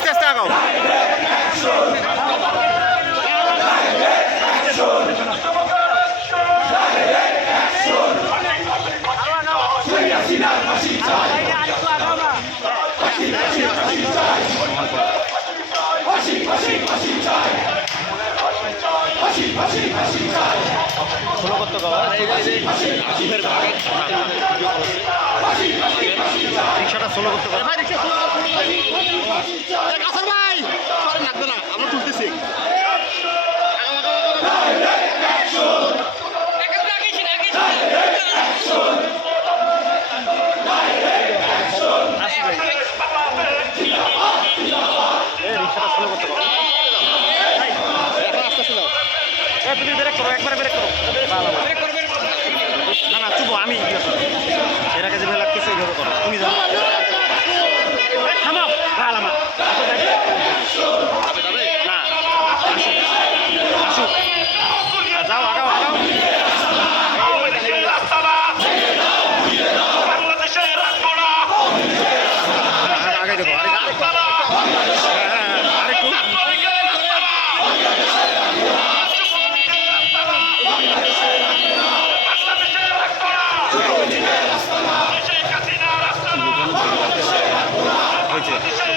আস্তে আস্তে আগাও ষোলো কত বাবা রিক্সাটা করতে পারে ভাই রিক্সা ষোলো কাসার ভাই! সরে লাগবে না আমরা তুলতেছি। করতে পারো তুমি ব্রেক করো একবার ব্রেক করো। না না চুপো আমি হয়েছে